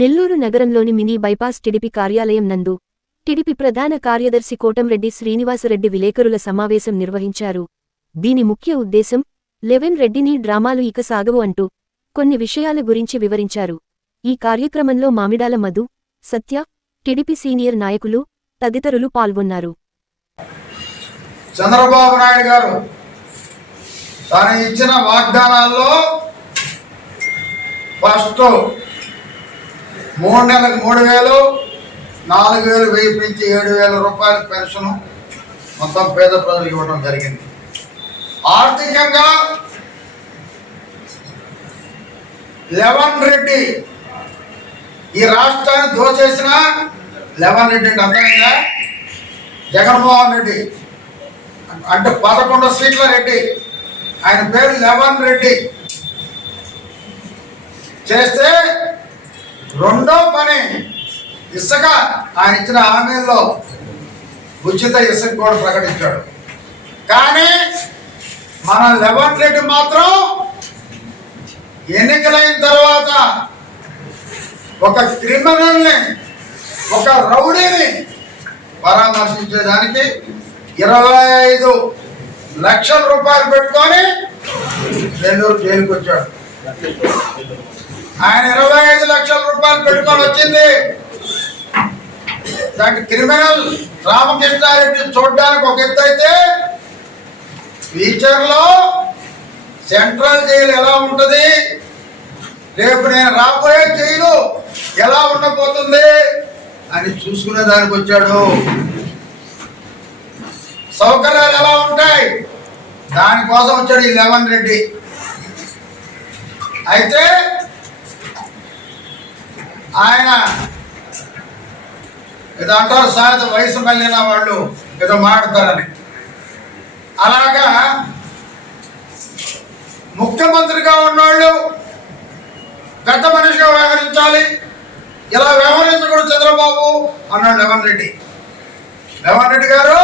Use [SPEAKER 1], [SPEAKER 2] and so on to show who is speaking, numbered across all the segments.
[SPEAKER 1] నెల్లూరు నగరంలోని mini bypass TDP కార్యాలయం నందు టిడిపి ప్రధాన కార్యదర్శి కోటంరెడ్డి శ్రీనివాసరెడ్డి విలేకరుల సమావేశం నిర్వహించారు దీని ముఖ్య ఉద్దేశం లెవెన్ రెడ్డిని డ్రామాలు ఇక సాగవు అంటూ కొన్ని విషయాల గురించి వివరించారు ఈ కార్యక్రమంలో మామిడాల మధు సత్య టిడిపి సీనియర్ నాయకులు తదితరులు పాల్గొన్నారు చంద్రబాబు నాయుడు గారు తాను ఇచ్చిన వాగ్దానాల్లో ఫస్ట్ మూడు నెలలకు మూడు వేలు నాలుగు వేలు వెయ్యి నుంచి ఏడు వేల రూపాయల పెన్షన్ మొత్తం పేద ప్రజలకు ఇవ్వడం జరిగింది ఆర్థికంగా లెవన్ రెడ్డి ఈ రాష్ట్రాన్ని దోచేసిన లెవన్ రెడ్డి అంటే అర్థమైందా జగన్మోహన్ రెడ్డి అంటే పదకొండు సీట్ల రెడ్డి ఆయన పేరు లెవన్ రెడ్డి చేస్తే రెండో పని ఇసుక ఆయన ఇచ్చిన హామీల్లో ఉచిత ఇసుక కూడా ప్రకటించాడు కానీ మన లెవెన్ రెడ్డి మాత్రం ఎన్నికలైన తర్వాత ఒక క్రిమినల్ని ఒక రౌడీని పరామర్శించడానికి ఇరవై ఐదు లక్షల రూపాయలు పెట్టుకొని నెల్లూరు జైలుకి వచ్చాడు ఆయన ఇరవై ఐదు లక్షల రూపాయలు పెట్టుకొని వచ్చింది దానికి క్రిమినల్ రామకృష్ణారెడ్డి చూడడానికి ఒక ఎత్తు అయితే లో సెంట్రల్ జైలు ఎలా ఉంటుంది రేపు నేను రాబోయే జైలు ఎలా ఉండబోతుంది అని చూసుకునే దానికి వచ్చాడు సౌకర్యాలు ఎలా ఉంటాయి దానికోసం వచ్చాడు ఈ లెవెన్ రెడ్డి అయితే ఆయన ఏదో అంటారు సార్ వయసు మళ్ళిన వాళ్ళు ఏదో మాట్లాడతారని అలాగా ముఖ్యమంత్రిగా ఉన్నవాళ్ళు పెద్ద మనిషిగా వ్యవహరించాలి ఇలా వ్యవహరించకూడదు చంద్రబాబు అన్నాడు లెవన్ రెడ్డి లెవన్ రెడ్డి గారు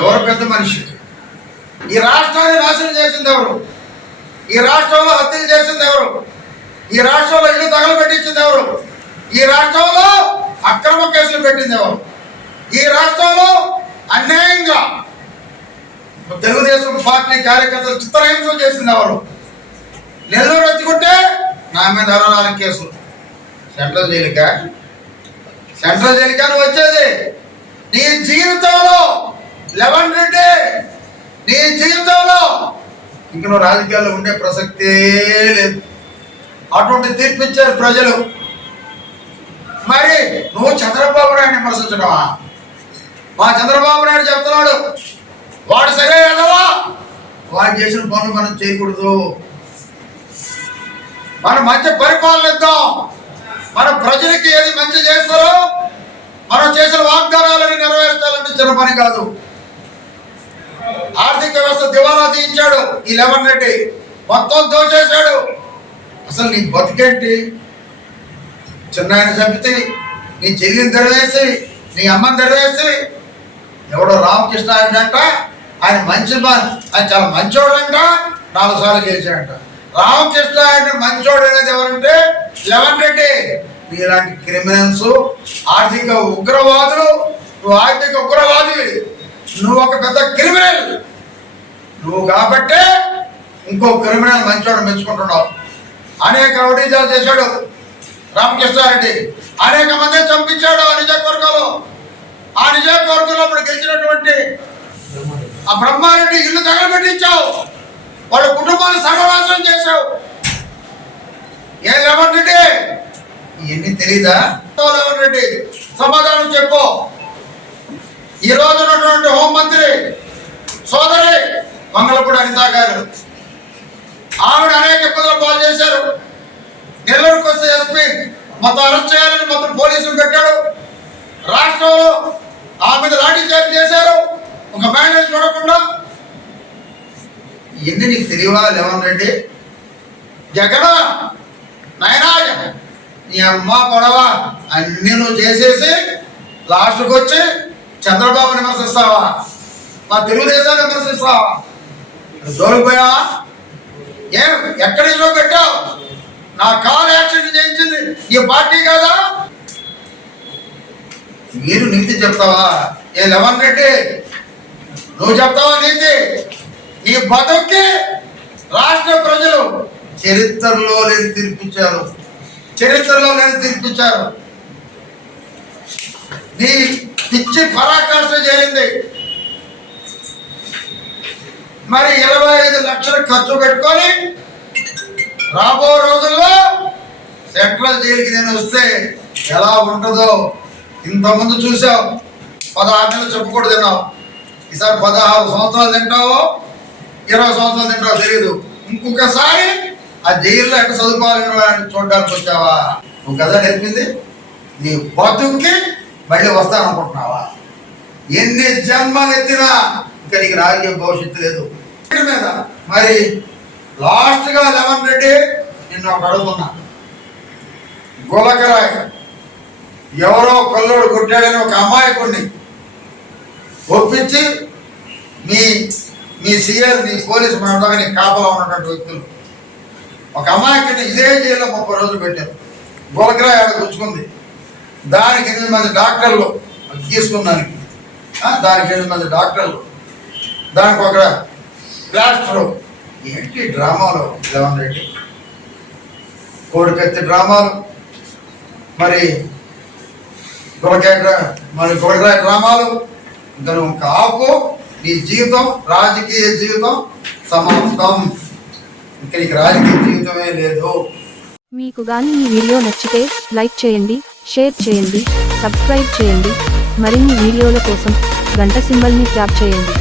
[SPEAKER 1] ఎవరు పెద్ద మనిషి ఈ రాష్ట్రాన్ని నాశనం చేసింది ఎవరు ఈ రాష్ట్రంలో హత్యలు చేసింది ఎవరు ఈ రాష్ట్రంలో ఇల్లు తగలు పెట్టించింది ఎవరు ఈ రాష్ట్రంలో అక్రమ కేసులు పెట్టింది ఎవరు ఈ రాష్ట్రంలో అన్యాయంగా తెలుగుదేశం పార్టీ కార్యకర్తలు చిత్రహింసలు చేసింది ఎవరు నెల్లూరు ఎత్తుకుంటే నా మీద అరవై నాలుగు కేసులు సెంట్రల్ జైలుక సెంట్రల్ జైలుక నువ్వు వచ్చేది నీ జీవితంలో లెవెన్ రెడ్డి నీ జీవితంలో ఇంక నువ్వు రాజకీయాల్లో ఉండే ప్రసక్తే లేదు అటువంటి ఇచ్చారు ప్రజలు మరి నువ్వు చంద్రబాబు నాయుడు విమర్శించడమా మా చంద్రబాబు నాయుడు చెప్తున్నాడు వాడు సరే కదవా వాడు చేసిన పనులు మనం చేయకూడదు మన మంచి పరిపాలన ఇద్దాం మన ప్రజలకి ఏది మంచి చేస్తారో మనం చేసిన వాగ్దానాలను నెరవేర్చాలని చిన్న పని కాదు ఆర్థిక వ్యవస్థ దివాలా తీయించాడు ఈ లెవెన్ రెడ్డి మొత్తం దోచేశాడు అసలు నీ బతికేంటి చిన్నాయన చంపితే నీ చెల్లిని తెరవేసి నీ అమ్మని తెరవేసి ఎవడో రామకృష్ణ అంట ఆయన మంచి ఆయన చాలా మంచోడంట నాలుగు సార్లు చేశాడంట రామకృష్ణ అంటే మంచోడు అనేది ఎవరంటే లెవెన్ రెడ్డి ఇలాంటి క్రిమినల్స్ ఆర్థిక ఉగ్రవాదులు నువ్వు ఆర్థిక ఉగ్రవాది నువ్వు ఒక పెద్ద క్రిమినల్ నువ్వు కాబట్టే ఇంకో క్రిమినల్ మంచోడు మెచ్చుకుంటున్నావు అనేక రౌడీజాలు చేశాడు రామకృష్ణారెడ్డి అనేక మంది చంపించాడు ఆ నియోజకవర్గంలో ఆ నియోజకవర్గంలో అప్పుడు గెలిచినటువంటి ఆ బ్రహ్మారెడ్డి ఇల్లు తగలబెట్టించావు వాళ్ళ కుటుంబాన్ని సర్వనాశనం చేశావు ఏ లెవెన్ రెడ్డి ఇవన్నీ తెలీదా లెవెన్ రెడ్డి సమాధానం చెప్పు ఈ రోజు ఉన్నటువంటి హోంమంత్రి సోదరి మంగళపూడి అనితా గారు ఆవిడ అనేక ఇబ్బందులు పాలు చేశారు మొత్తం అరెస్ట్ చేయాలని మొత్తం పోలీసులు పెట్టాడు రాష్ట్రంలో ఆ మీద చార్జ్ చేశారు ఒక బ్యాండేజ్ చూడకుండా ఎన్ని నీకు తెలియవా లేవన్ రెడ్డి జగన్ నీ అమ్మ పొడవ అన్ని నువ్వు చేసేసి లాస్ట్కి వచ్చి చంద్రబాబు విమర్శిస్తావా మా తెలుగుదేశాన్ని విమర్శిస్తావా దూరం ఏం ఎక్కడ ఇల్లు పెట్టావు నా కాల్ యాక్సిడెంట్ ఈ పార్టీ కాదా మీరు నీతి చెప్తావా ఏ లవన్ రెడ్డి నువ్వు చెప్తావా నీతి ఈ బతుక్కి రాష్ట్ర ప్రజలు చరిత్రలో లేని తీర్పించారు చరిత్రలో లేని తీర్పించారు నీ పిచ్చి పరాకాష్ట చేరింది మరి ఇరవై ఐదు లక్షలు ఖర్చు పెట్టుకొని రాబో రోజుల్లో సెంట్రల్ జైలుకి నేను వస్తే ఎలా ఉంటుందో ఇంతకుముందు చూసావు పదహారు నెలలు చెప్పకూడదు తిన్నావు ఈసారి పదహారు సంవత్సరాలు తింటావో ఇరవై సంవత్సరాలు తింటావో తెలియదు ఇంకొకసారి ఆ జైల్లో ఎక్కడ చదువుకోవాలని చూడడానికి వచ్చావా నువ్వు కదా నేర్పింది నీ బతుక్కి మళ్ళీ వస్తాననుకుంటున్నావా ఎన్ని జన్మలు ఎత్తినా ఇంకా నీకు రాజకీయ భవిష్యత్తు లేదు మీద మరి లాస్ట్గా లెవెన్ రెడ్డి నిన్ను అడుగుతున్నా గోలకరాయ ఎవరో కల్లోడు కొట్టాడని ఒక అమాయకుడిని ఒప్పించి మీ మీ సీఎల్ మీ పోలీసు మండలంగా నీ కాపలా ఉన్నటువంటి వ్యక్తులు ఒక అమాయకుడిని ఇదే జైల్లో ముప్పై రోజులు పెట్టారు గోలకరాయ ఆడ గుచ్చుకుంది దానికి ఎనిమిది మంది డాక్టర్లు తీసుకున్న దానికి ఎనిమిది మంది డాక్టర్లు దానికి ఒక ప్లాస్టర్ ఏంటి డ్రామాలు జగన్ రెడ్డి కోడికత్తి డ్రామాలు మరి గురకేట మరి గురకరాయ డ్రామాలు ఇంకను కాపు నీ జీవితం రాజకీయ జీవితం సమాప్తం ఇంకా నీకు రాజకీయ జీవితమే లేదు మీకు గాని ఈ వీడియో నచ్చితే లైక్ చేయండి షేర్ చేయండి సబ్స్క్రైబ్ చేయండి మరిన్ని వీడియోల కోసం గంట సింబల్ని ట్యాప్ చేయండి